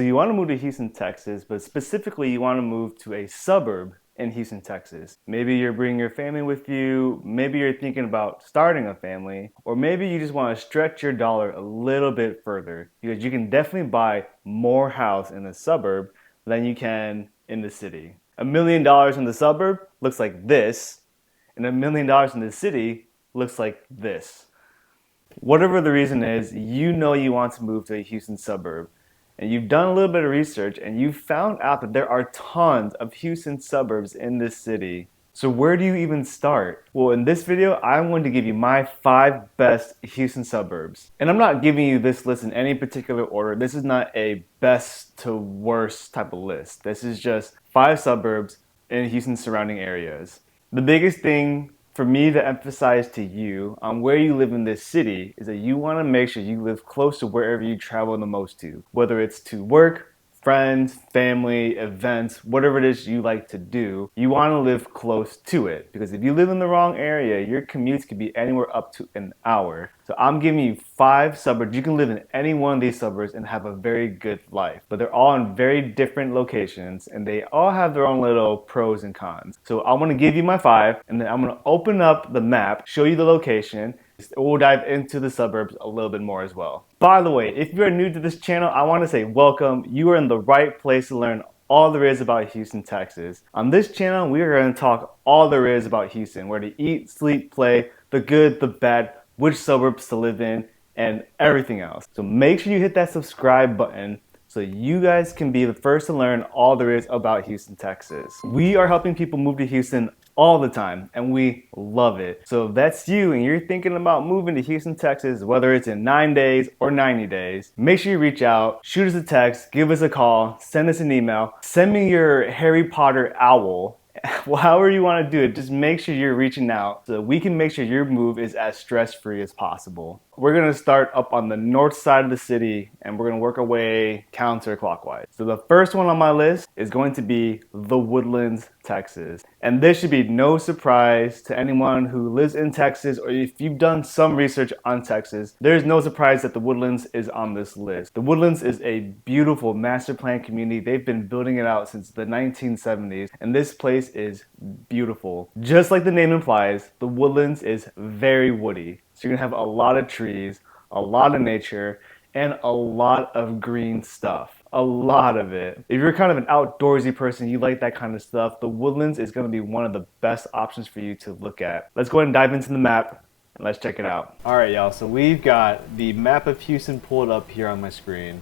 So you want to move to Houston, Texas, but specifically you want to move to a suburb in Houston, Texas. Maybe you're bringing your family with you, maybe you're thinking about starting a family, or maybe you just want to stretch your dollar a little bit further because you can definitely buy more house in the suburb than you can in the city. $1 million in the suburb looks like this, and $1 million in the city looks like this. Whatever the reason is, you know you want to move to a Houston suburb. And you've done a little bit of research and you've found out that there are tons of Houston suburbs in this city. So where do you even start? Well, in this video, I'm going to give you my 5 best Houston suburbs. And I'm not giving you this list in any particular order. This is not a best to worst type of list. This is just 5 suburbs in Houston surrounding areas. The biggest thing for me to emphasize to you on where you live in this city is that you want to make sure you live close to wherever you travel the most to, whether it's to work, friends, family, events, whatever it is you like to do, you want to live close to it. Because if you live in the wrong area, your commutes could be anywhere up to an hour. So I'm giving you 5 suburbs. You can live in any one of these suburbs and have a very good life. But they're all in very different locations and they all have their own little pros and cons. So I'm going to give you my 5 and then I'm going to open up the map, show you the location. We'll dive into the suburbs a little bit more as well. By the way, if you're new to this channel, I want to say welcome. You are in the right place to learn all there is about Houston, Texas. On this channel, we are going to talk all there is about Houston, where to eat, sleep, play, the good, the bad, which suburbs to live in, and everything else. So make sure you hit that subscribe button so you guys can be the first to learn all there is about Houston, Texas. We are helping people move to Houston all the time and we love it. So if that's you and you're thinking about moving to Houston, Texas, whether it's in 9 days or 90 days, make sure you reach out, shoot us a text, give us a call, send us an email, send me your Harry Potter owl. Well, however you want to do it, just make sure you're reaching out so we can make sure your move is as stress-free as possible. We're going to start up on the north side of the city and we're going to work our way counterclockwise. So the first one on my list is going to be the Woodlands, Texas. And this should be no surprise to anyone who lives in Texas, or if you've done some research on Texas, there's no surprise that the Woodlands is on this list. The Woodlands is a beautiful master plan community. They've been building it out since the 1970s, and this place is beautiful. Just like the name implies, the Woodlands is very woody. So you're gonna have a lot of trees, a lot of nature, and a lot of green stuff. A lot of it. If you're kind of an outdoorsy person, you like that kind of stuff, the Woodlands is going to be one of the best options for you to look at. Let's go ahead and dive into the map and let's check it out. All right, y'all, so we've got the map of Houston pulled up here on my screen,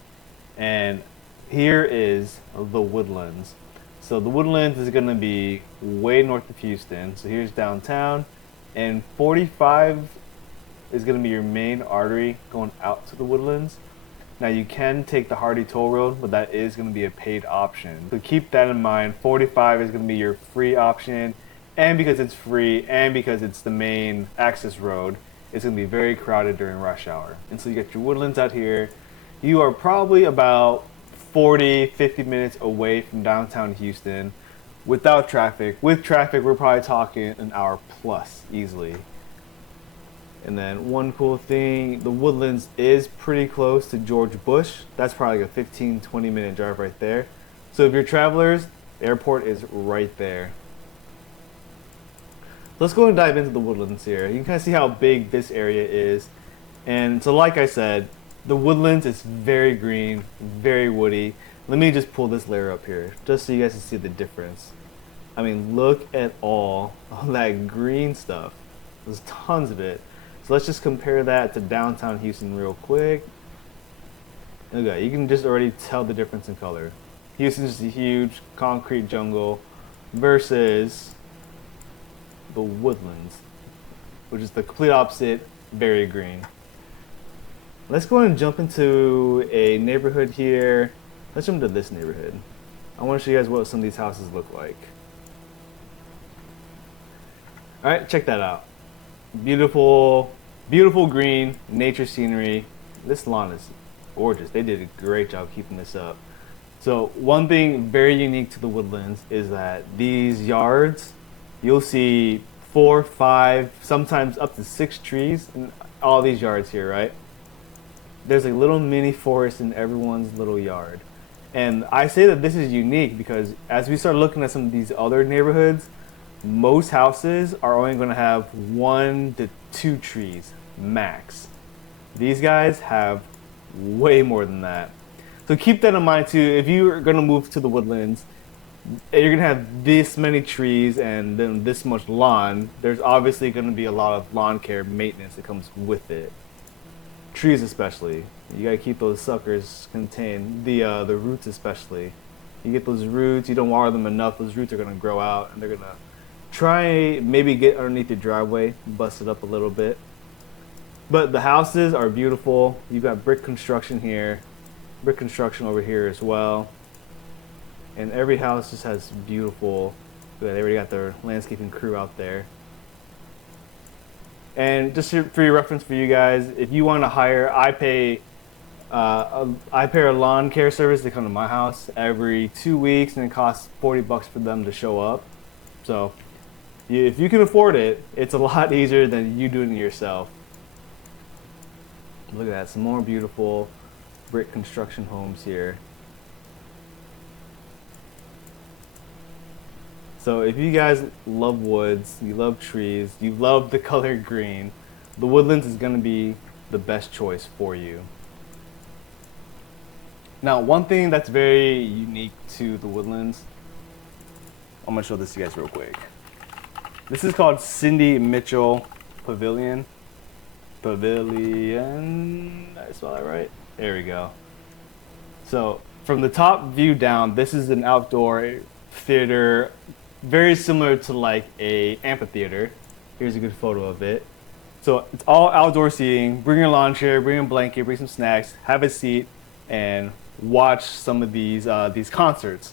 and here is the Woodlands. So the Woodlands is going to be way north of Houston. So here's downtown, and 45 is going to be your main artery going out to the Woodlands. Now you can take the Hardy Toll Road, but that is going to be a paid option. So keep that in mind. 45 is going to be your free option, and because it's free and because it's the main access road, it's going to be very crowded during rush hour. And so you get your Woodlands out here. You are probably about 40-50 minutes away from downtown Houston without traffic. With traffic, we're probably talking an hour plus easily. And then one cool thing, the Woodlands is pretty close to George Bush. That's probably like a 15-20 minute drive right there. So if you're travelers, the airport is right there. Let's go and dive into the Woodlands here. You can kind of see how big this area is. And so like I said, the Woodlands is very green, very woody. Let me just pull this layer up here, just so you guys can see the difference. I mean, look at all that green stuff. There's tons of it. So let's just compare that to downtown Houston real quick. Okay, you can just already tell the difference in color. Houston's just a huge concrete jungle versus the Woodlands, which is the complete opposite, very green. Let's go ahead and jump into a neighborhood here. Let's jump into this neighborhood. I want to show you guys what some of these houses look like. All right, check that out. Beautiful, beautiful green nature scenery. This lawn is gorgeous. They did a great job keeping this up. So one thing very unique to the Woodlands is that these yards, you'll see 4, 5, sometimes up to 6 trees in all these yards here, right? There's a little mini forest in everyone's little yard. And I say that this is unique because as we start looking at some of these other neighborhoods, most houses are only going to have 1 to 2 trees max. These guys have way more than that. So keep that in mind too. If you're going to move to the Woodlands, you're going to have this many trees and then this much lawn. There's obviously going to be a lot of lawn care maintenance that comes with it. Trees especially. You gotta keep those suckers contained. The roots especially. You get those roots. You don't water them enough. Those roots are gonna grow out, and they're gonna try maybe get underneath the driveway, bust it up a little bit. But the houses are beautiful. You've got brick construction here, brick construction over here as well, and every house just has beautiful. They already got their landscaping crew out there. And just for your reference for you guys, if you want to hire, I pay a lawn care service to come to my house every 2 weeks, and it costs $40 for them to show up. So if you can afford it, it's a lot easier than you doing it yourself. Look at that, some more beautiful brick construction homes here. So if you guys love woods, you love trees, you love the color green, the Woodlands is going to be the best choice for you. Now, one thing that's very unique to the Woodlands, I'm going to show this to you guys real quick. This is called Cindy Mitchell Pavilion. Pavilion, did I spell that right? There we go. So from the top view down, this is an outdoor theater, very similar to like a amphitheater. Here's a good photo of it. So it's all outdoor seating. Bring your lawn chair, bring a blanket, bring some snacks, have a seat, and watch some of these concerts.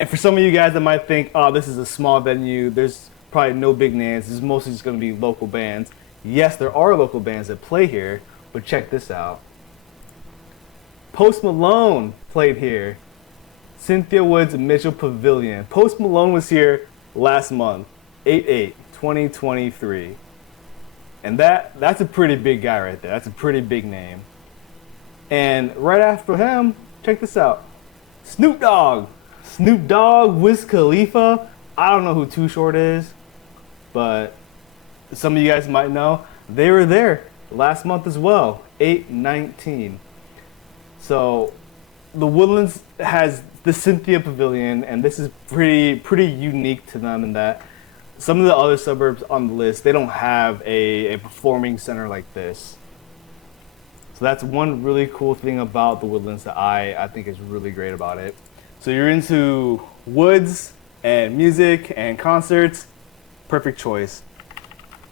And for some of you guys that might think, oh, this is a small venue, there's probably no big names, this is mostly just going to be local bands. Yes, there are local bands that play here, but check this out. Post Malone played here. Cynthia Woods Mitchell Pavilion. Post Malone was here last month, 8/8/2023. And that's a pretty big guy right there. That's a pretty big name. And right after him, check this out. Snoop Dogg. Snoop Dogg, Wiz Khalifa. I don't know who Too Short is, but some of you guys might know. They were there last month as well, 8/19. So the Woodlands has the Cynthia Pavilion, and this is pretty unique to them in that some of the other suburbs on the list, they don't have a performing center like this. So that's one really cool thing about the Woodlands that I think is really great about it. So you're into woods and music and concerts, perfect choice.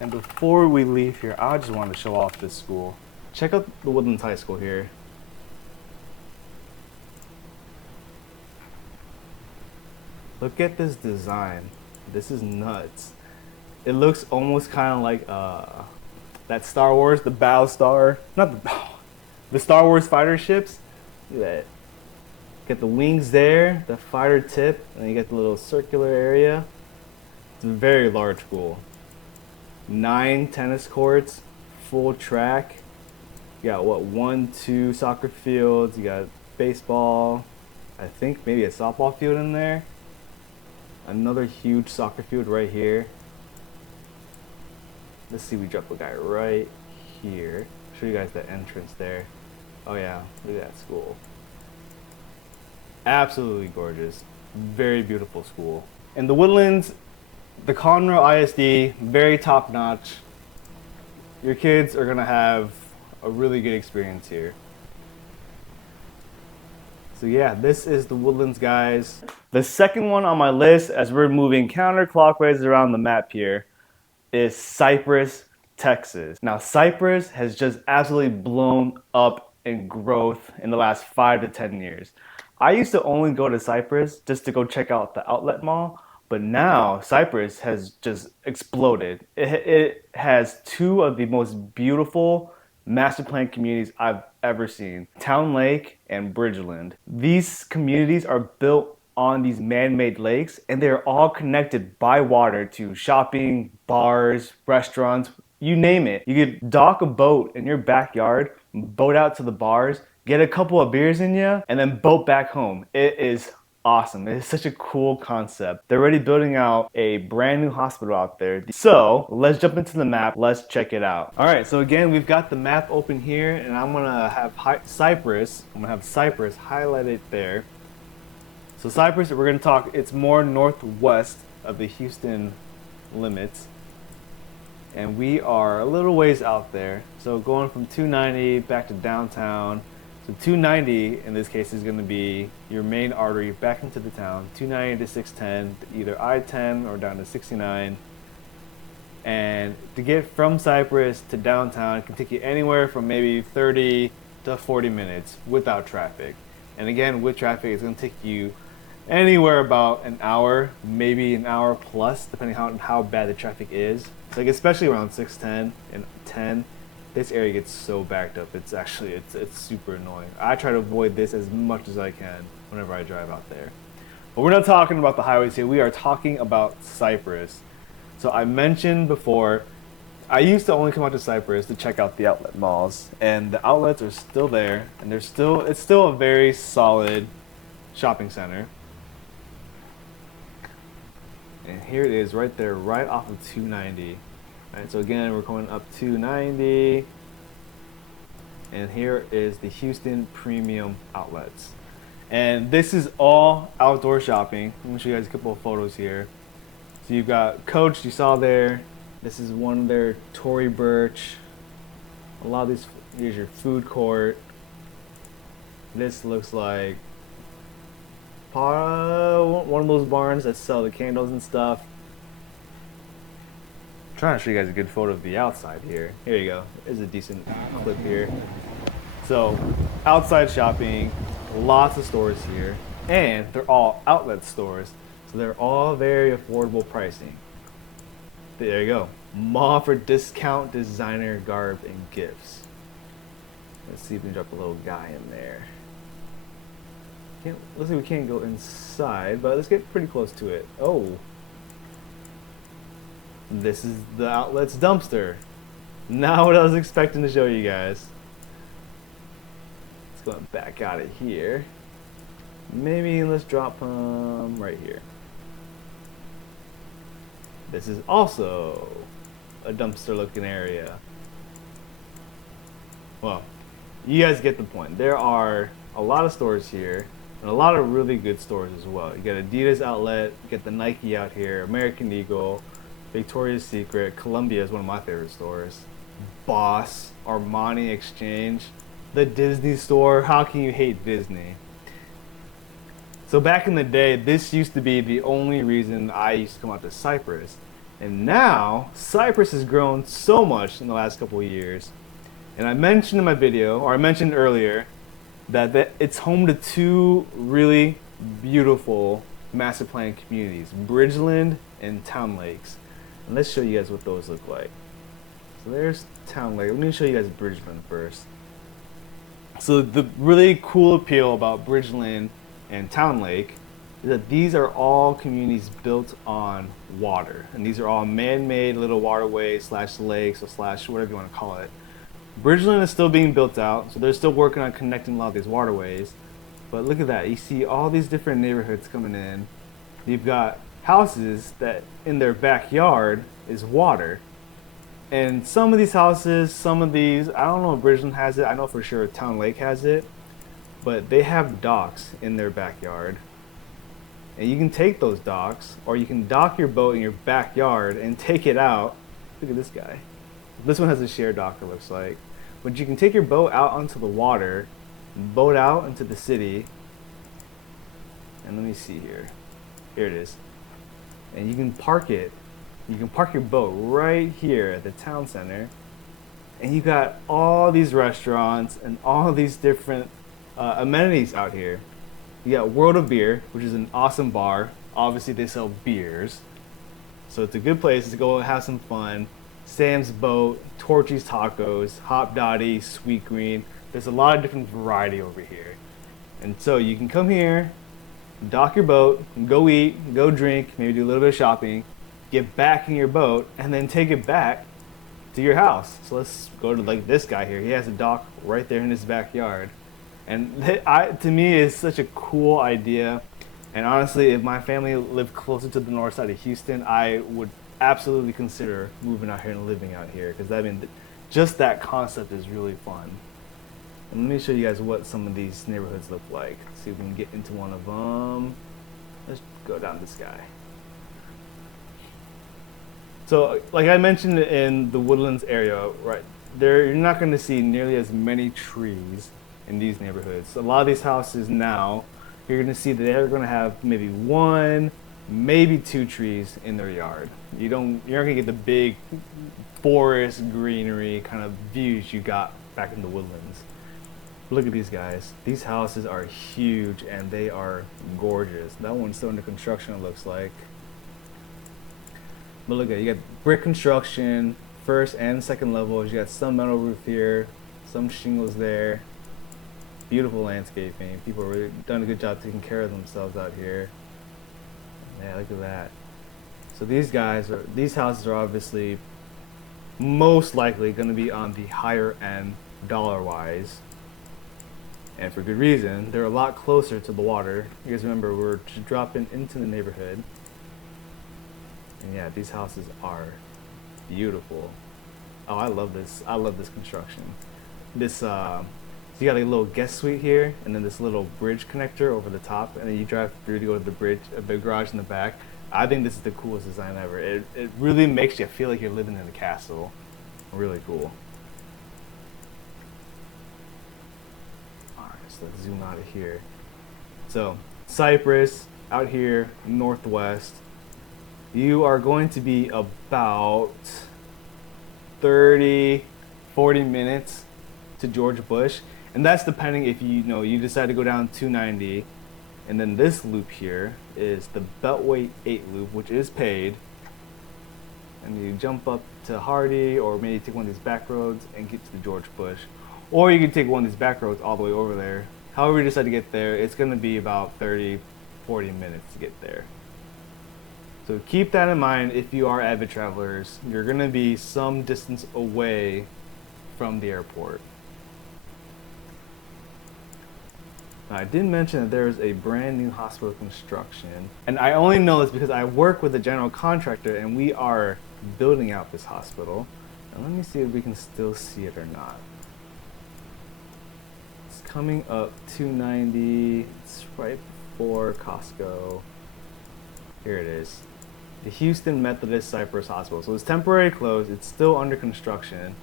And before we leave here, I just wanted to show off this school. Check out the Woodlands High School here. Look at this design. This is nuts. It looks almost kind of like that Star Wars, the Battlestar, not the Star Wars fighter ships. Look at that. Get the wings there, the fighter tip, and you get the little circular area. It's a very large school. 9 tennis courts, full track. You got what, 1, 2 soccer fields. You got baseball. I think maybe a softball field in there. Another huge soccer field right here. Let's see, we drop a guy right here. Show you guys the entrance there. Oh yeah, look at that school. Absolutely gorgeous. Very beautiful school. In the Woodlands, the Conroe ISD, very top notch. Your kids are gonna have a really good experience here. So yeah, this is the Woodlands, guys. The second one on my list, as we're moving counterclockwise around the map here, is Cypress, Texas. Now, Cypress has just absolutely blown up in growth in the last 5 to 10 years. I used to only go to Cypress just to go check out the outlet mall, but now Cypress has just exploded. It has 2 of the most beautiful master plan communities I've ever seen. Town Lake and Bridgeland. These communities are built on these man-made lakes, and they're all connected by water to shopping, bars, restaurants, you name it. You could dock a boat in your backyard, boat out to the bars, get a couple of beers in you, and then boat back home. It is awesome. It is such a cool concept. They're already building out a brand new hospital out there. So let's jump into the map. Let's check it out. All right, so again, we've got the map open here, and I'm gonna have Cypress. I'm gonna have Cypress highlighted there. So Cypress, we're gonna talk, it's more northwest of the Houston limits. And we are a little ways out there. So going from 290 back to downtown. So 290 in this case is going to be your main artery back into the town. 290 to 610, either I-10 or down to 69. And to get from Cypress to downtown, it can take you anywhere from maybe 30 to 40 minutes without traffic. And again, with traffic, it's going to take you anywhere about an hour, maybe an hour plus, depending on how bad the traffic is. Like especially around 610 and 10, this area gets so backed up. It's actually it's super annoying. I try to avoid this as much as I can whenever I drive out there. But we're not talking about the highways here. We are talking about Cypress. So I mentioned before, I used to only come out to Cypress to check out the outlet malls, and the outlets are still there, and it's still a very solid shopping center. And here it is right there, right off of 290. Right, so again, we're going up 290. And here is the Houston Premium Outlets. And this is all outdoor shopping. Let me show you guys a couple of photos here. So you've got Coach, you saw there. This is one of their Tory Burch. A lot of these, here's your food court. This looks like one of those barns that sell the candles and stuff. I'm trying to show you guys a good photo of the outside here. Here you go. There's a decent clip here. So, outside shopping, lots of stores here, and they're all outlet stores, so they're all very affordable pricing. There you go. Mall for discount designer garb and gifts. Let's see if we can drop a little guy in there. Looks like we can't go inside, but let's get pretty close to it. Oh. This is the outlet's dumpster. Not what I was expecting to show you guys. Let's go back out of here. Maybe let's drop them right here. This is also a dumpster looking area. Well, you guys get the point. There are a lot of stores here. And a lot of really good stores as well. You got Adidas outlet, you get the Nike out here, American Eagle, Victoria's Secret, Columbia is one of my favorite stores, Boss, Armani Exchange, the Disney store. How can you hate Disney? So back in the day, this used to be the only reason I used to come out to Cypress. And now, Cypress has grown so much in the last couple of years. And I mentioned in my video, or I mentioned earlier, that it's home to two really beautiful master plan communities, Bridgeland and Town Lakes. And let's show you guys what those look like. So there's Town Lake. Let me show you guys Bridgeland first. So the really cool appeal about Bridgeland and Town Lake is that these are all communities built on water. And these are all man-made little waterways slash lakes or slash whatever you want to call it. Bridgeland is still being built out, so they're still working on connecting a lot of these waterways. But look at that, you see all these different neighborhoods coming in. You've got houses that in their backyard is water. And some of these houses, some of these, I don't know if Bridgeland has it, I know for sure Town Lake has it, but they have docks in their backyard. And you can take those docks, or you can dock your boat in your backyard and take it out. Look at this guy. This one has a shared dock, it looks like. But you can take your boat out onto the water, boat out into the city. And let me see here. Here it is. And you can park it. You can park your boat right here at the town center. And you got all these restaurants and all these different amenities out here. You got World of Beer, which is an awesome bar. Obviously they sell beers. So it's a good place to go have some fun. Sam's Boat, Torchy's Tacos, Hop Dotty, Sweet Green. There's a lot of different variety over here. And so you can come here, dock your boat, go eat, go drink, maybe do a little bit of shopping, get back in your boat, and then take it back to your house. So let's go to like this guy here. He has a dock right there in his backyard. And to me, it's such a cool idea. And honestly, if my family lived closer to the north side of Houston, I would absolutely consider moving out here and living out here. Because I mean, just that concept is really fun. And let me show you guys what some of these neighborhoods look like. See if we can get into one of them. Let's go down this guy. So, like I mentioned in the Woodlands area, right there, you're not going to see nearly as many trees in these neighborhoods. A lot of these houses now, you're going to see that they're going to have maybe one, maybe two trees in their yard. You're not going to get the big forest greenery kind of views you got back in the Woodlands. Look at these guys. These houses are huge and they are gorgeous. That one's still under construction, it looks like. But look at it, you got brick construction, first and second levels. You got some metal roof here, some shingles there. Beautiful landscaping. People have really done a good job taking care of themselves out here. Yeah, look at that. So these houses are obviously most likely going to be on the higher end dollar-wise. And for good reason. They're a lot closer to the water. You guys remember we're dropping into the neighborhood. And yeah, these houses are beautiful. Oh, I love this. I love this construction. So you got a little guest suite here, and then this little bridge connector over the top, and then you drive through to go to the bridge, a big garage in the back. I think this is the coolest design ever. It really makes you feel like you're living in a castle. Really cool. Alright, so let's zoom out of here. So, Cypress, out here, northwest. You are going to be about 30, 40 minutes to George Bush. And that's depending if you decide to go down 290. And then this loop here is the Beltway 8 loop, which is paid. And you jump up to Hardy, or maybe take one of these back roads and get to the George Bush. Or you can take one of these back roads all the way over there. However you decide to get there, it's going to be about 30, 40 minutes to get there. So keep that in mind if you are avid travelers. You're going to be some distance away from the airport. Now, I did mention that there is a brand new hospital construction. And I only know this because I work with a general contractor and we are building out this hospital. And let me see if we can still see it or not. It's coming up 290. It's right before Costco. Here it is. The Houston Methodist Cypress Hospital. So it's temporarily closed. It's still under construction.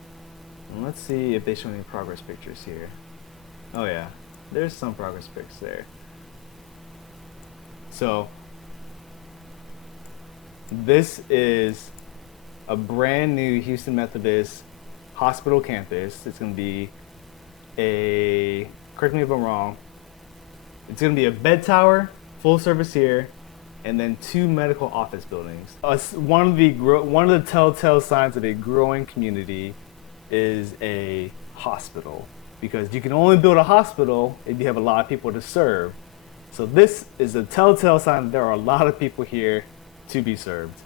And let's see if they show any progress pictures here. Oh yeah, there's some progress pics there. So this is a brand new Houston Methodist Hospital campus. It's going to be correct me if I'm wrong, it's going to be a bed tower, full service here, and then 2 medical office buildings. One of the telltale signs of a growing community is a hospital, because you can only build a hospital if you have a lot of people to serve. So this is a telltale sign that there are a lot of people here to be served.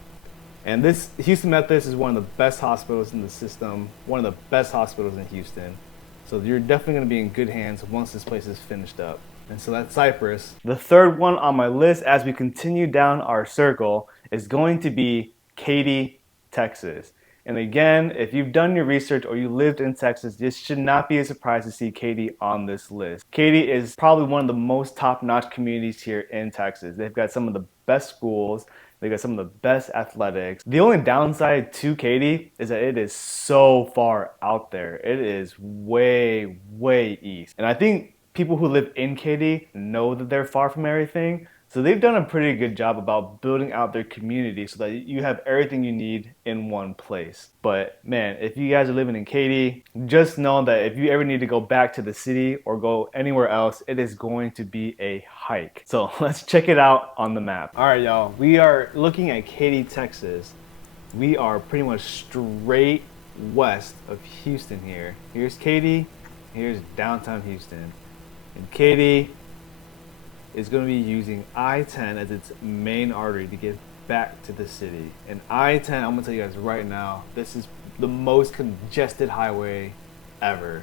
And this Houston Methodist is one of the best hospitals in the system, one of the best hospitals in Houston. So you're definitely going to be in good hands once this place is finished up. And so that's Cypress. The third one on my list as we continue down our circle is going to be Katy, Texas. And again, if you've done your research or you lived in Texas, this should not be a surprise to see Katy on this list. Katy is probably one of the most top-notch communities here in Texas. They've got some of the best schools. They've got some of the best athletics. The only downside to Katy is that it is so far out there. It is way, way east. And I think people who live in Katy know that they're far from everything. So they've done a pretty good job about building out their community so that you have everything you need in one place. But man, if you guys are living in Katy, just know that if you ever need to go back to the city or go anywhere else, it is going to be a hike. So let's check it out on the map. All right, y'all, we are looking at Katy, Texas. We are pretty much straight west of Houston here. Here's Katy, here's downtown Houston. And Katy is going to be using I-10 as its main artery to get back to the city. And I-10, I'm going to tell you guys right now, this is the most congested highway ever.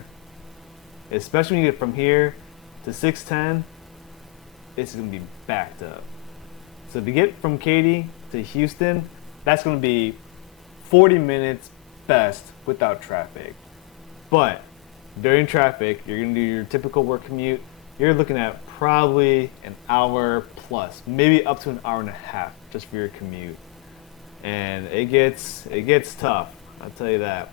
Especially when you get from here to 610, it's going to be backed up. So to get from Katy to Houston, that's going to be 40 minutes best without traffic. But during traffic, you're going to do your typical work commute. You're looking at probably an hour plus, maybe up to an hour and a half just for your commute. And it gets tough, I'll tell you that.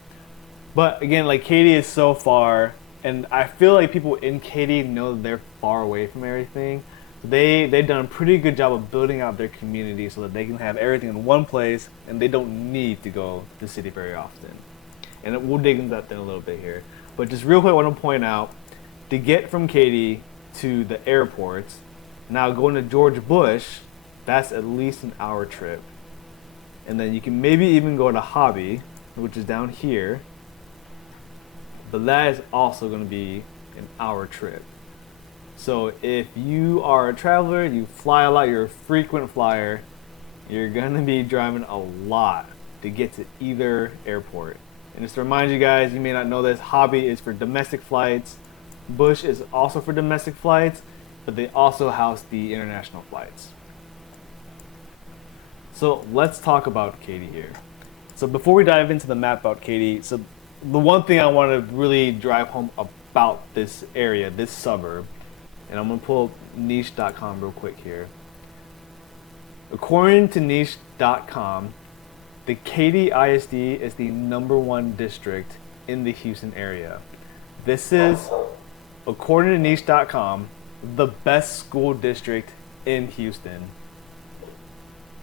But again, like Katy is so far, and I feel like people in Katy know that they're far away from everything. They've done a pretty good job of building out their community so that they can have everything in one place and they don't need to go to the city very often. And we'll dig into that in a little bit here. But just real quick, I want to point out, to get from Katy to the airports, now going to George Bush, that's at least an hour trip. And then you can maybe even go to Hobby, which is down here. But that is also going to be an hour trip. So if you are a traveler, you fly a lot, you're a frequent flyer, you're going to be driving a lot to get to either airport. And just to remind you guys, you may not know this, Hobby is for domestic flights. Bush is also for domestic flights, but they also house the international flights. So let's talk about Katy here. So before we dive into the map about Katy, so the one thing I want to really drive home about this area, this suburb, and I'm going to pull up niche.com real quick here. According to niche.com, the Katy ISD is the #1 district in the Houston area. This is, according to niche.com, the best school district in Houston.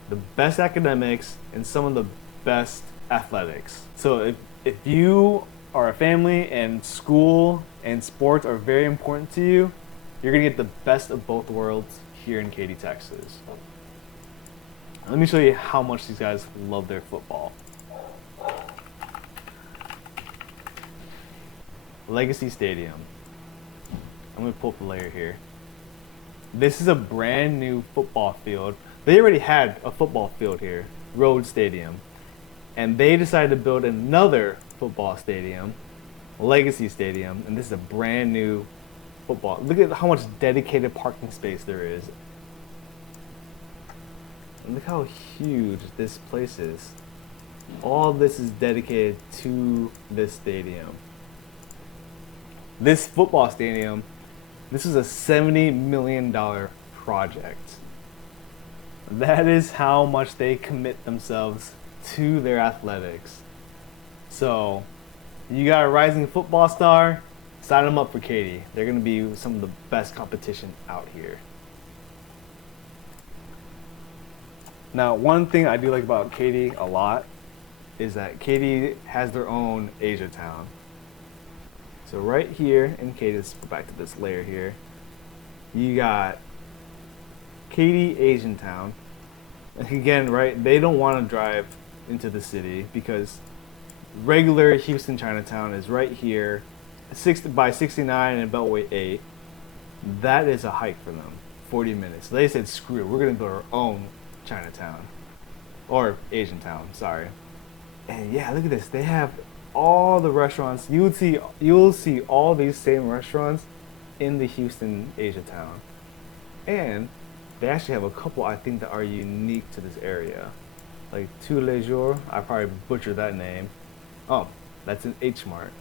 The best academics and some of the best athletics. So if you are a family and school and sports are very important to you, you're going to get the best of both worlds here in Katy, Texas. Let me show you how much these guys love their football. Legacy Stadium. I'm going to pull up the layer here. This is a brand new football field. They already had a football field here, Road Stadium. And they decided to build another football stadium, Legacy Stadium, and this is a brand new football. Look at how much dedicated parking space there is. And look how huge this place is. All this is dedicated to this stadium. This football stadium, this is a $70 million project. That is how much they commit themselves to their athletics. So, you got a rising football star, sign them up for Katy. They're going to be some of the best competition out here. Now, one thing I do like about Katy a lot is that Katy has their own Asia town. So right here in Katy, let's go back to this layer here. You got Katy Asian Town. And again, right, they don't want to drive into the city because regular Houston Chinatown is right here, by 69 and Beltway 8. That is a hike for them, 40 minutes. So they said, screw it, we're going to build our own Chinatown. Or Asian Town, sorry. And yeah, look at this. They have all the restaurants. You'll see all these same restaurants in the Houston Asia Town. And they actually have a couple, I think, that are unique to this area. Like Tous les Jours, I probably butchered that name. Oh, that's an H Mart.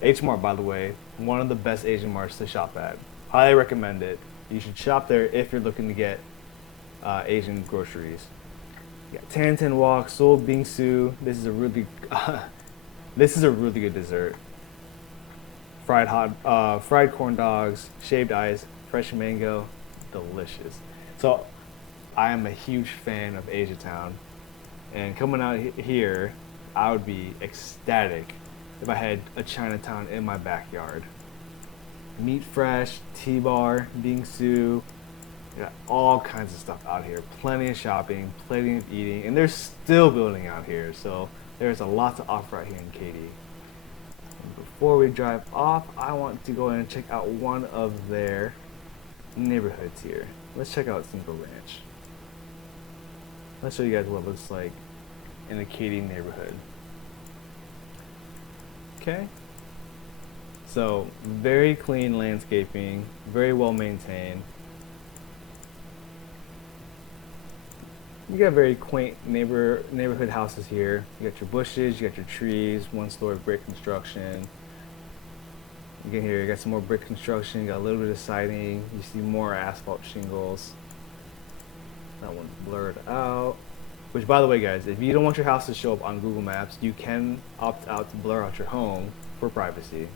H Mart, by the way, one of the best Asian marts to shop at. Highly recommend it. You should shop there if you're looking to get Asian groceries. You got Tan Tan Wok, Seoul Bingsu. This is a really good dessert. Fried corn dogs, shaved ice, fresh mango, delicious. So I am a huge fan of Asia Town, and coming out here, I would be ecstatic if I had a Chinatown in my backyard. Meat Fresh, T-Bar, Bingsu, got all kinds of stuff out here. Plenty of shopping, plenty of eating, and they're still building out here, so there's a lot to offer out here in Katy. And before we drive off, I want to go in and check out one of their neighborhoods here. Let's check out Cinco Ranch. Let's show you guys what it looks like in a Katy neighborhood. Okay. So very clean landscaping, very well maintained. You got very quaint neighborhood houses here. You got your bushes, you got your trees, one-story brick construction. You get here, you got some more brick construction, you got a little bit of siding, you see more asphalt shingles. That one's blurred out. Which, by the way, guys, if you don't want your house to show up on Google Maps, you can opt out to blur out your home for privacy.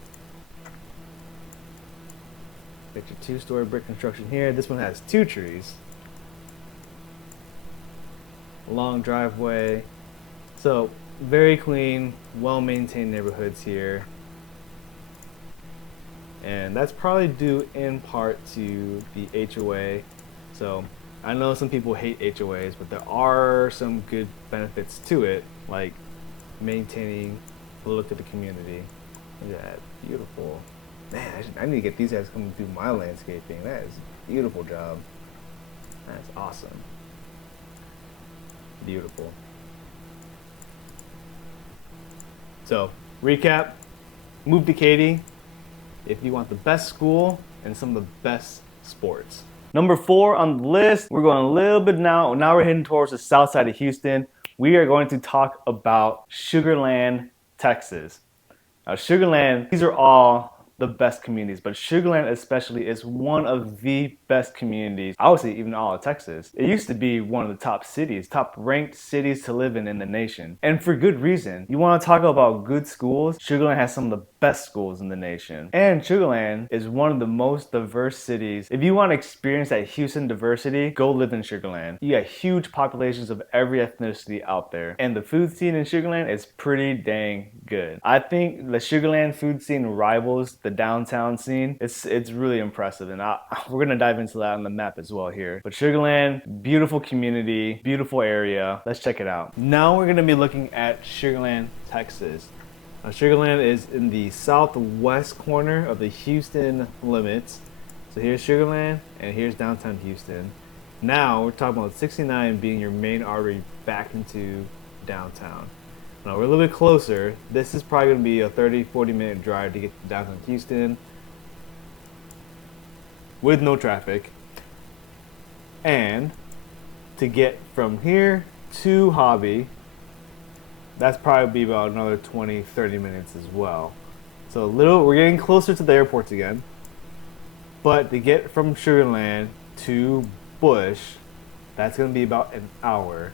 Got your two-story brick construction here. This one has 2 trees. Long driveway. So, very clean, well-maintained neighborhoods here. And that's probably due in part to the HOA. So, I know some people hate HOAs, but there are some good benefits to it, like maintaining the look of the community. Look at that, beautiful. Man, I need to get these guys coming through my landscaping. That is a beautiful job. That's awesome. Beautiful. So, recap, move to Katy if you want the best school and some of the best sports. Number 4 on the list, we're going a little bit now we're heading towards the south side of Houston. We are going to talk about Sugar Land, Texas. Now, Sugar Land, these are all the best communities, but Sugar Land especially is one of the best communities, I would say even all of Texas. It used to be one of the top cities, top ranked cities to live in the nation. And for good reason. You want to talk about good schools? Sugar Land has some of the best schools in the nation. And Sugar Land is one of the most diverse cities. If you want to experience that Houston diversity, go live in Sugar Land. You got huge populations of every ethnicity out there. And the food scene in Sugar Land is pretty dang good. I think the Sugar Land food scene rivals the downtown scene. It's really impressive, and we're gonna dive into that on the map as well here. But Sugar Land, beautiful community, beautiful area. Let's check it out. Now we're gonna be looking at Sugar Land, Texas. Now, Sugar Land is in the southwest corner of the Houston limits. So here's Sugar Land, and here's downtown Houston. Now we're talking about 69 being your main artery back into downtown. Now we're a little bit closer. This is probably going to be a 30-40 minute drive to get to downtown Houston with no traffic. And to get from here to Hobby, that's probably be about another 20-30 minutes as well. So we're getting closer to the airports again. But to get from Sugar Land to Bush, that's going to be about an hour.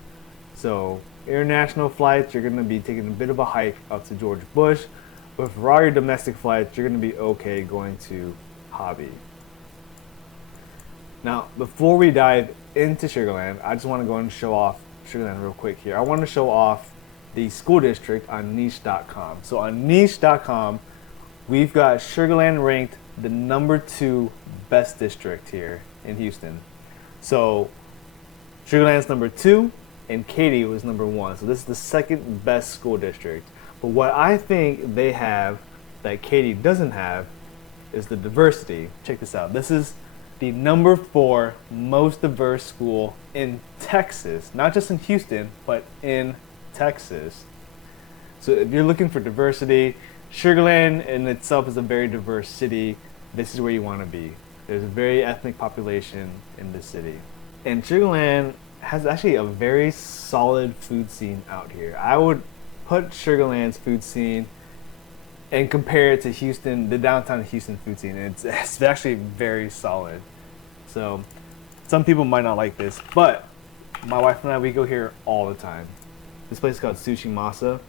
So international flights, you're going to be taking a bit of a hike up to George Bush, but for all your domestic flights, you're going to be okay going to Hobby. Now, before we dive into Sugar Land, I just want to go and show off Sugar Land real quick here. I want to show off the school district on niche.com. So on niche.com, we've got Sugar Land ranked the number 2 best district here in Houston. So Sugar Land's number 2, and Katy was number 1. So this is the second best school district. But what I think they have that Katy doesn't have is the diversity. Check this out. This is the number 4 most diverse school in Texas. Not just in Houston, but in Texas. So if you're looking for diversity, Sugar Land in itself is a very diverse city. This is where you want to be. There's a very ethnic population in this city. And Sugar Land has actually a very solid food scene out here. I would put Sugar Land's food scene and compare it to Houston, the downtown Houston food scene. And it's actually very solid. So some people might not like this, but my wife and I, we go here all the time. This place is called Sushi Masa.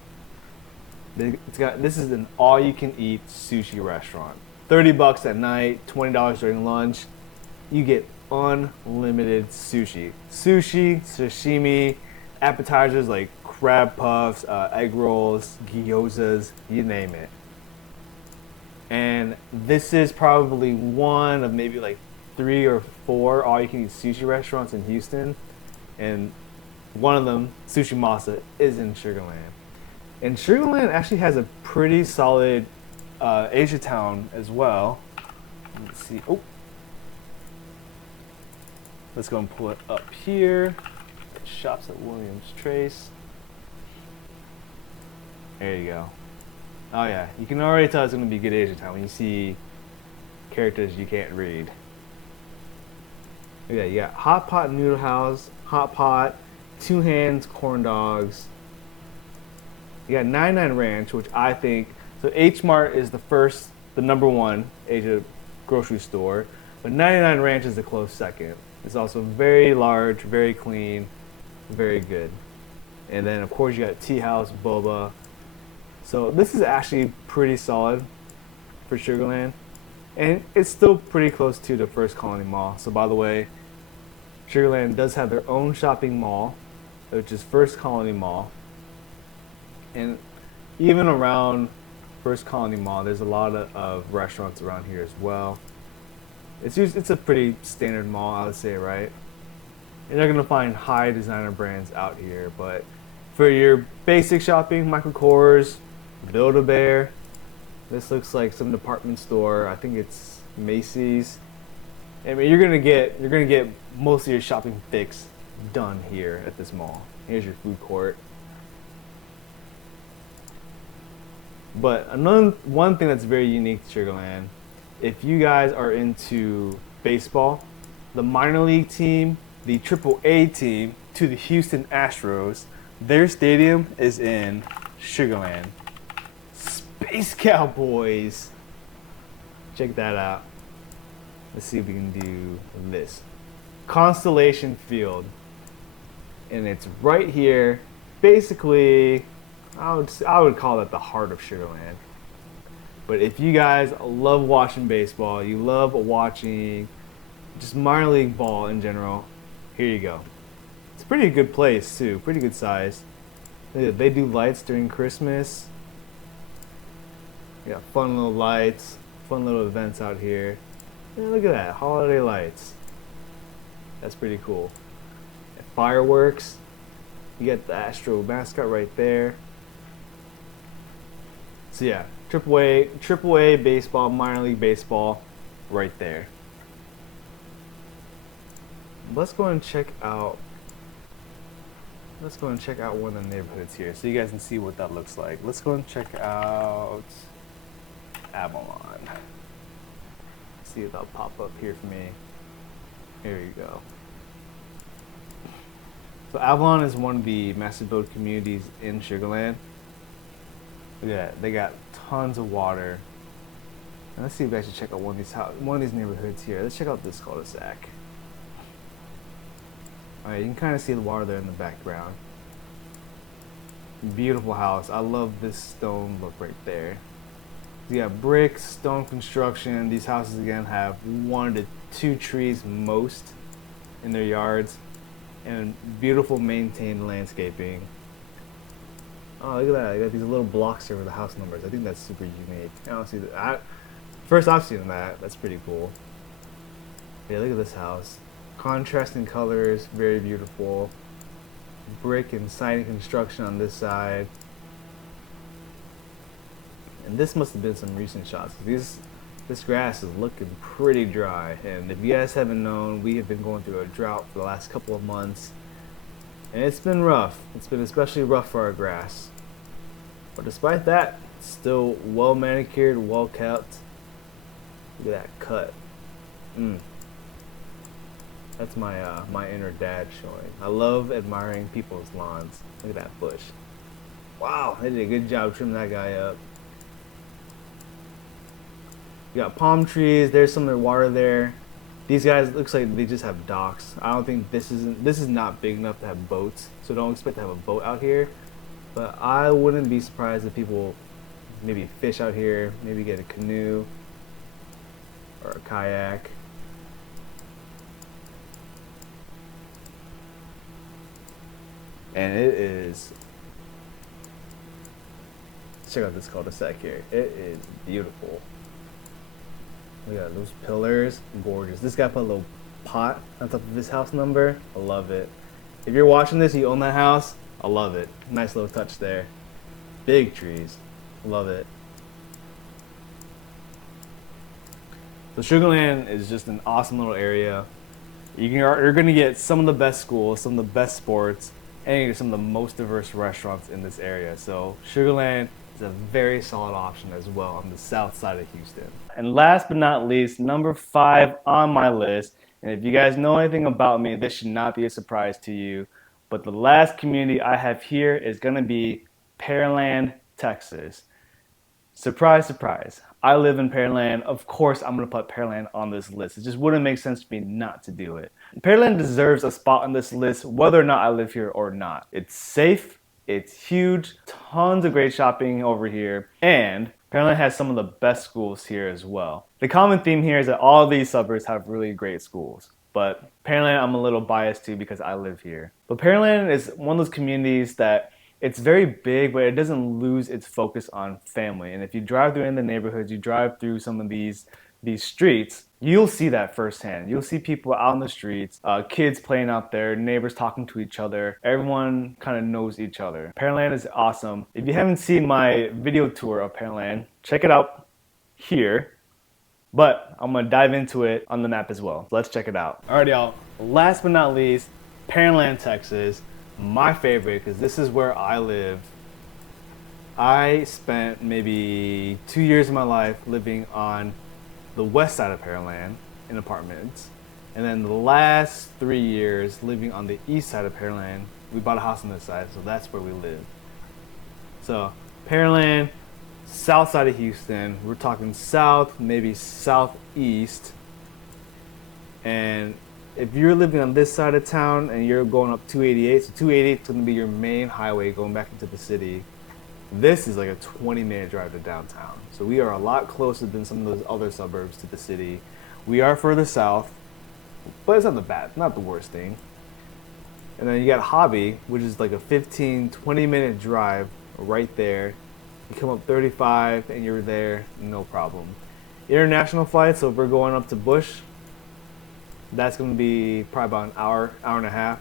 This is an all-you-can-eat sushi restaurant. $30 at night, $20 during lunch. You get unlimited sushi. Sushi, sashimi, appetizers like crab puffs, egg rolls, gyozas, you name it. And this is probably one of maybe like 3 or 4 all-you-can-eat sushi restaurants in Houston. And one of them, Sushi Masa, is in Sugar Land. And Sugar Land actually has a pretty solid Asia Town as well. Let's see. Oh, let's go and pull it up here. Shops at Williams Trace. There you go. Oh yeah, you can already tell it's gonna be good Asian time when you see characters you can't read. Yeah, you got hot pot noodle house, hot pot, two hands corn dogs. You got 99 Ranch, which I think so. H Mart is the number one Asia grocery store, but 99 Ranch is the close second. It's also very large, very clean, very good. And then of course you got Tea House, Boba. So this is actually pretty solid for Sugarland, and it's still pretty close to the First Colony Mall. So by the way, Sugarland does have their own shopping mall, which is First Colony Mall. And even around First Colony Mall, there's a lot of restaurants around here as well. It's a pretty standard mall, I would say, right? You're not gonna find high designer brands out here, but for your basic shopping, Michael Kors, Build-A-Bear, this looks like some department store. I think it's Macy's. I mean, you're gonna get most of your shopping fix done here at this mall. Here's your food court. But one thing that's very unique to Sugarland, if you guys are into baseball, the minor league team, the AAA team to the Houston Astros, their stadium is in Sugarland. Space Cowboys. Check that out. Let's see if we can do this. Constellation Field. And it's right here. Basically, I would call that the heart of Sugarland. But if you guys love watching baseball, you love watching just minor league ball in general, here you go. It's a pretty good place too, pretty good size. They do lights during Christmas. You got fun little lights, fun little events out here. Yeah, look at that, holiday lights. That's pretty cool. And fireworks. You got the Astro mascot right there. So yeah, AAA baseball, minor league baseball, right there. Let's go and check out. Let's go and check out one of the neighborhoods here, so you guys can see what that looks like. Let's go and check out Avalon. See if that'll pop up here for me. Here you go. So Avalon is one of the massive build communities in Sugarland. Look at that, they got tons of water. And let's see if I should check out one of these neighborhoods here. Let's check out this cul-de-sac. Alright, you can kind of see the water there in the background. Beautiful house. I love this stone look right there. You got brick, stone construction. These houses again have 1 to 2 trees most in their yards, and beautiful maintained landscaping. Oh, look at that. You got these little blocks here with the house numbers. I think that's super unique. I don't see that. First I've seen that. That's pretty cool. Yeah, look at this house. Contrasting colors, very beautiful. Brick and siding construction on this side. And this must have been some recent shots. This grass is looking pretty dry. And if you guys haven't known, we have been going through a drought for the last couple of months. And it's been rough. It's been especially rough for our grass. But despite that, it's still well manicured, well kept. Look at that cut. That's my inner dad showing. I love admiring people's lawns. Look at that bush. Wow, they did a good job trimming that guy up. You got palm trees. There's some of their water there. These guys, looks like they just have docks. I don't think this is not big enough to have boats, so don't expect to have a boat out here. But I wouldn't be surprised if people maybe fish out here, maybe get a canoe or a kayak. And it is, check out this cul-de-sac here. It is beautiful. Look at those pillars, gorgeous. This guy put a little pot on top of this house number. I love it. If you're watching this, you own that house, I love it. Nice little touch there. Big trees, love it. So Sugarland is just an awesome little area. You're gonna get some of the best schools, some of the best sports, and some of the most diverse restaurants in this area. So Sugarland is a very solid option as well on the south side of Houston. And last but not least, number 5 on my list, and if you guys know anything about me, this should not be a surprise to you, but the last community I have here is going to be Pearland, Texas. Surprise, surprise. I live in Pearland. Of course, I'm going to put Pearland on this list. It just wouldn't make sense for me not to do it. Pearland deserves a spot on this list, whether or not I live here or not. It's safe, it's huge, tons of great shopping over here, and Pearland has some of the best schools here as well. The common theme here is that all of these suburbs have really great schools. But Pearland, I'm a little biased to because I live here. But Pearland is one of those communities that it's very big, but it doesn't lose its focus on family. And if you drive through in the neighborhoods, you drive through some of these streets, you'll see that firsthand. You'll see people out in the streets, kids playing out there, neighbors talking to each other. Everyone kind of knows each other. Pearland is awesome. If you haven't seen my video tour of Pearland, check it out here. But I'm gonna dive into it on the map as well. Let's check it out. Alright, y'all. Last but not least, Pearland, Texas. My favorite, because this is where I live. I spent maybe 2 years of my life living on the west side of Pearland in apartments, and then the last 3 years living on the east side of Pearland. We bought a house on this side, so that's where we live. So Pearland, south side of Houston. We're talking south, maybe southeast. And if you're living on this side of town and you're going up 288, so 288 is going to be your main highway going back into the city. This is like a 20-minute drive to downtown. So we are a lot closer than some of those other suburbs to the city. We are further south, but it's not the worst thing. And then you got Hobby, which is like a 15-20-minute drive right there. You come up 35 and you're there, no problem. International flights, so if we're going up to Bush, that's going to be probably about an hour and a half.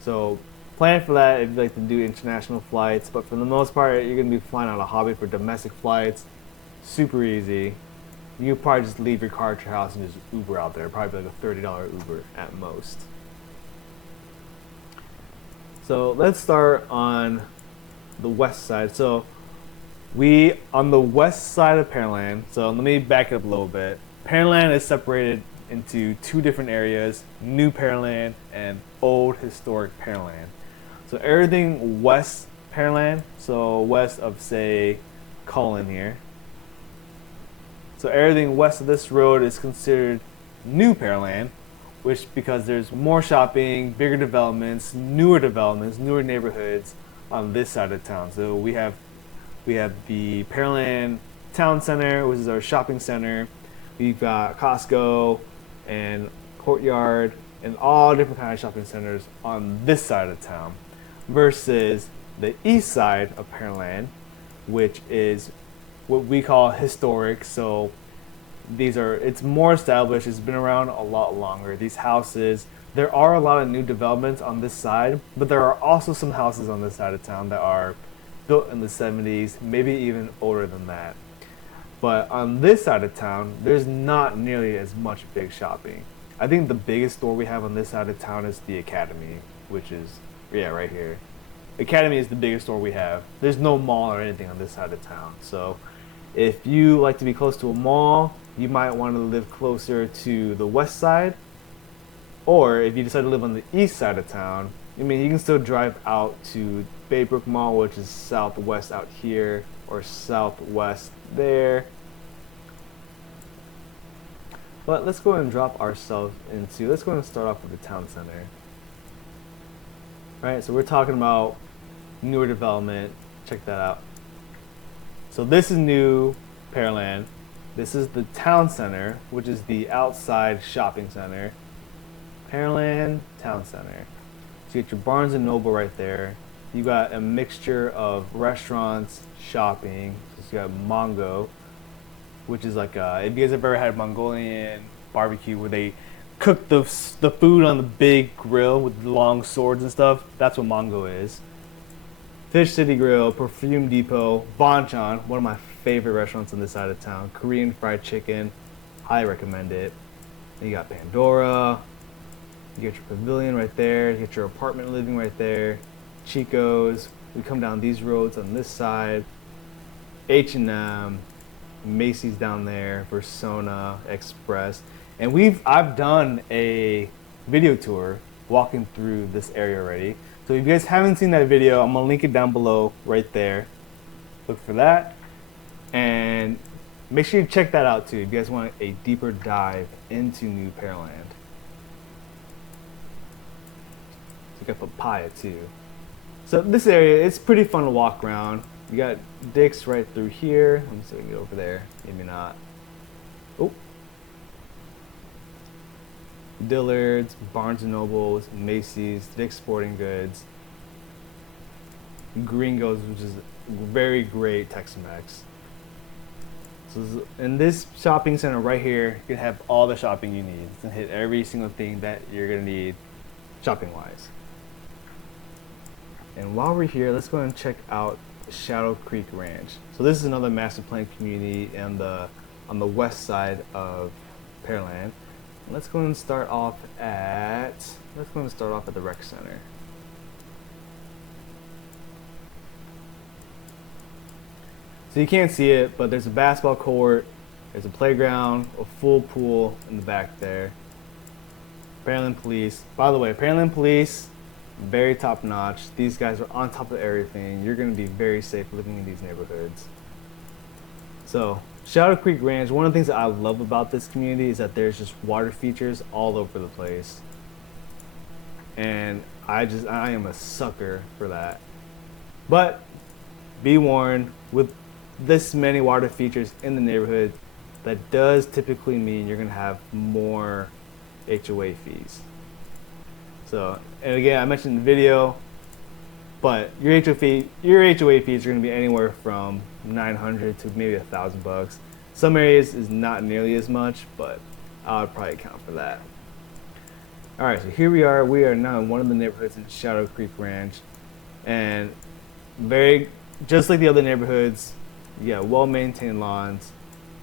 So plan for that if you'd like to do international flights, but for the most part, you're going to be flying out of Hobby for domestic flights. Super easy. You can probably just leave your car at your house and just Uber out there, probably like a $30 Uber at most. So let's start on the west side. So on the west side of Pearland, so let me back it up a little bit. Pearland is separated into two different areas, New Pearland and Old Historic Pearland. So everything west Pearland, so west of, say, Cullen here. So everything west of this road is considered New Pearland, which because there's more shopping, bigger developments, newer neighborhoods on this side of town. So we have the Pearland Town Center, which is our shopping center. We've got Costco and Courtyard and all different kinds of shopping centers on this side of town, versus the east side of Pearland, which is what we call historic. So it's more established, it's been around a lot longer. These houses, there are a lot of new developments on this side, but there are also some houses on this side of town that are built in the 70s, maybe even older than that. But on this side of town, there's not nearly as much big shopping. I think the biggest store we have on this side of town is the Academy, which is, right here. Academy is the biggest store we have. There's no mall or anything on this side of town. So if you like to be close to a mall, you might want to live closer to the west side. Or if you decide to live on the east side of town, you can still drive out to Baybrook Mall, which is southwest out here, or southwest there. But let's go ahead and drop ourselves into, let's go ahead and start off with the town center. Alright, so we're talking about newer development. Check that out. So this is New Pearland. This is the town center, which is the outside shopping center. Pearland Town Center. So you get your Barnes and Noble right there. You got a mixture of restaurants, shopping. So you got Mongo, which is like if you guys have ever had Mongolian barbecue where they cook the food on the big grill with the long swords and stuff, that's what Mongo is. Fish City Grill, Perfume Depot, Bonchon, one of my favorite restaurants on this side of town. Korean fried chicken, highly recommend it. And you got Pandora. You get your pavilion right there. You get your apartment living right there. Chico's. We come down these roads on this side. H&M, Macy's down there, Versona, Express. And I've done a video tour walking through this area already. So if you guys haven't seen that video, I'm gonna link it down below right there. Look for that. And make sure you check that out too if you guys want a deeper dive into New Pearland. So you got papaya too. So this area, it's pretty fun to walk around. You got Dick's right through here. Let me see if we can get over there. Maybe not. Oh. Dillard's, Barnes & Nobles, Macy's, Dick's Sporting Goods, Gringos, which is very great Tex-Mex. So in this shopping center right here, you can have all the shopping you need. You can hit every single thing that you're gonna need shopping-wise. And while we're here, let's go and check out Shadow Creek Ranch. So this is another master plan community on the west side of Pearland. Let's go and start off at the rec center. So you can't see it, but there's a basketball court, there's a playground, a full pool in the back there. Pearland Police. By the way, Pearland Police, very top notch. These guys are on top of everything. You're going to be very safe living in these neighborhoods. So Shadow Creek Ranch, one of the things that I love about this community is that there's just water features all over the place. And I am a sucker for that. But be warned, with this many water features in the neighborhood, that does typically mean you're going to have more HOA fees. So, and again, I mentioned in the video, but your HOA fees are going to be anywhere from $900 to maybe $1,000. Some areas is not nearly as much, but I would probably account for that. All right, so here we are. We are now in one of the neighborhoods in Shadow Creek Ranch, and just like the other neighborhoods, you got well-maintained lawns.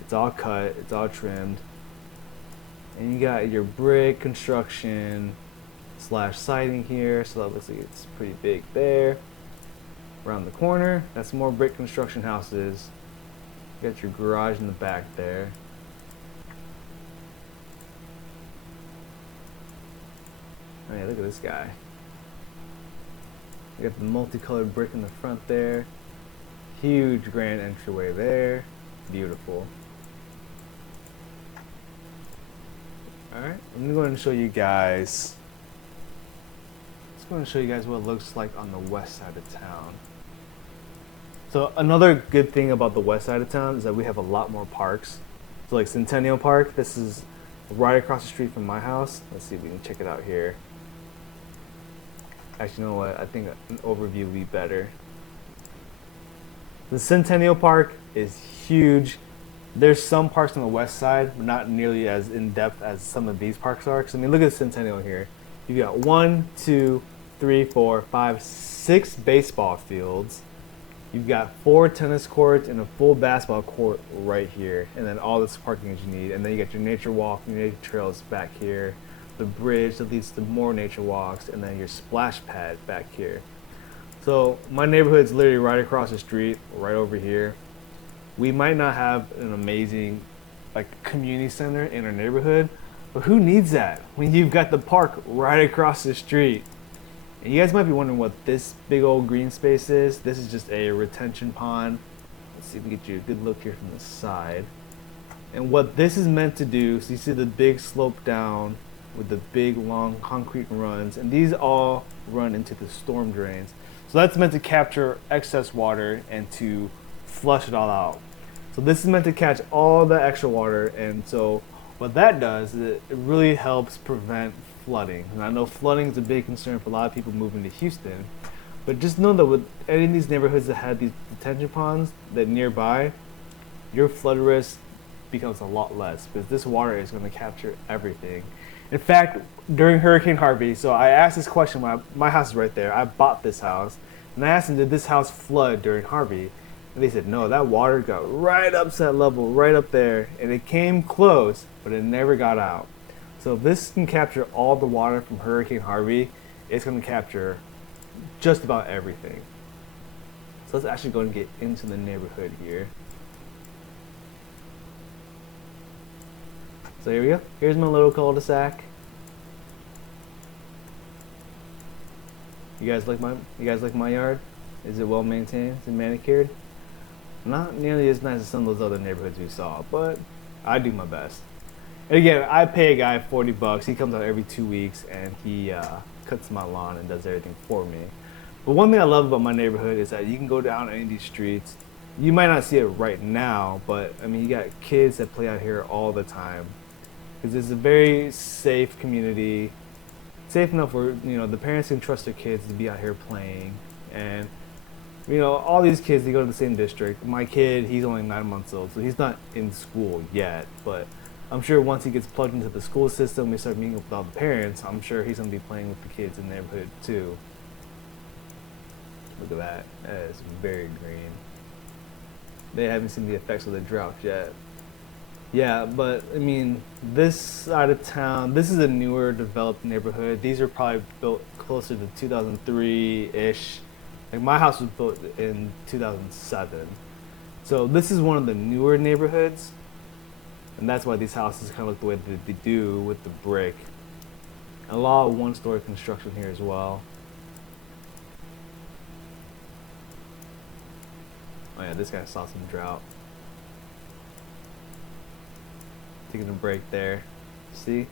It's all cut. It's all trimmed, and you got your brick construction / siding here, so that looks like it's pretty big there. Around the corner, that's more brick construction houses. You got your garage in the back there. Oh yeah, look at this guy. You got the multicolored brick in the front there. Huge grand entryway there. Beautiful. Alright, I'm gonna go ahead and show you guys. I'm going to show you guys what it looks like on the west side of town. So another good thing about the west side of town is that we have a lot more parks. So like Centennial Park, this is right across the street from my house. Let's see if we can check it out here. Actually, you know what? I think an overview would be better. The Centennial Park is huge. There's some parks on the west side, but not nearly as in-depth as some of these parks are. Because I mean, look at the Centennial here. You've got 1, 2, 3, 4, 5, 6 baseball fields. You've got 4 tennis courts and a full basketball court right here, and then all this parking that you need. And then you got your nature walk, your nature trails back here, the bridge that leads to more nature walks, and then your splash pad back here. So my neighborhood's literally right across the street, right over here. We might not have an amazing community center in our neighborhood, but who needs that when you've got the park right across the street? And you guys might be wondering what this big old green space is. This is just a retention pond. Let's see if we can get you a good look here from the side. And what this is meant to do, so you see the big slope down with the big long concrete runs, and these all run into the storm drains. So that's meant to capture excess water and to flush it all out. So this is meant to catch all the extra water, and so what that does is it really helps prevent flooding. And I know flooding is a big concern for a lot of people moving to Houston, but just know that with any of these neighborhoods that have these detention ponds that nearby, your flood risk becomes a lot less because this water is going to capture everything. In fact, during Hurricane Harvey, so I asked this question, my house is right there, I bought this house, and I asked them, did this house flood during Harvey? And they said, no, that water got right up to that level, right up there, and it came close, but it never got out. So if this can capture all the water from Hurricane Harvey, it's going to capture just about everything. So let's actually go and get into the neighborhood here. So here we go. Here's my little cul-de-sac. You guys like my yard? Is it well maintained? Is it manicured? Not nearly as nice as some of those other neighborhoods we saw, but I do my best. And again, I pay a guy $40. He comes out every 2 weeks and he cuts my lawn and does everything for me. But one thing I love about my neighborhood is that you can go down any of these streets. You might not see it right now, but I mean, you got kids that play out here all the time. Because it's a very safe community. Safe enough where, you know, the parents can trust their kids to be out here playing. And, you know, all these kids, they go to the same district. My kid, he's only 9 months old, so he's not in school yet. But I'm sure once he gets plugged into the school system, we start meeting with all the parents, I'm sure he's going to be playing with the kids in the neighborhood too. Look at that. That is very green. They haven't seen the effects of the drought yet. Yeah, but I mean, this side of town, this is a newer developed neighborhood. These are probably built closer to 2003-ish. Like my house was built in 2007. So this is one of the newer neighborhoods. And that's why these houses kind of look the way that they do with the brick. A lot of one-story construction here as well. Oh yeah, this guy saw some drought. Taking a break there. See?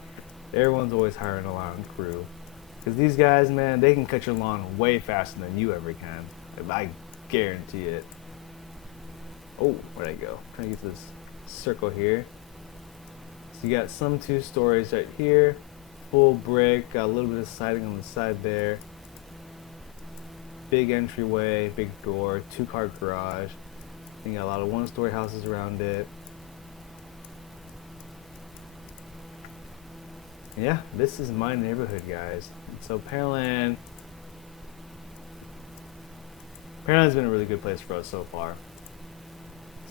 Everyone's always hiring a lawn crew. Because these guys, man, they can cut your lawn way faster than you ever can. I guarantee it. Oh, where'd I go? I'm trying to get to this circle here. So you got some 2 stories right here. Full brick, got a little bit of siding on the side there. Big entryway, big door, 2-car garage. You got a lot of 1-story houses around it. Yeah, this is my neighborhood, guys. So Pearland's been a really good place for us so far.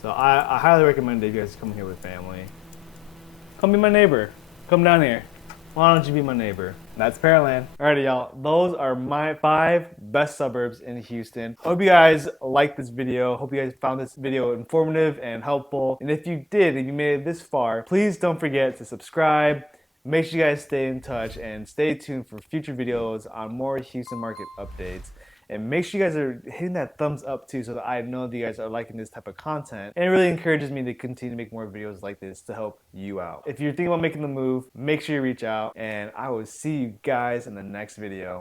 So I highly recommend that you guys come here with family. Come be my neighbor. Come down here. Why don't you be my neighbor? That's Pearland. Alrighty, y'all. Those are my 5 best suburbs in Houston. Hope you guys liked this video. Hope you guys found this video informative and helpful. And if you did, if you made it this far, please don't forget to subscribe. Make sure you guys stay in touch and stay tuned for future videos on more Houston market updates. And make sure you guys are hitting that thumbs up too so that I know that you guys are liking this type of content. And it really encourages me to continue to make more videos like this to help you out. If you're thinking about making the move, make sure you reach out and I will see you guys in the next video.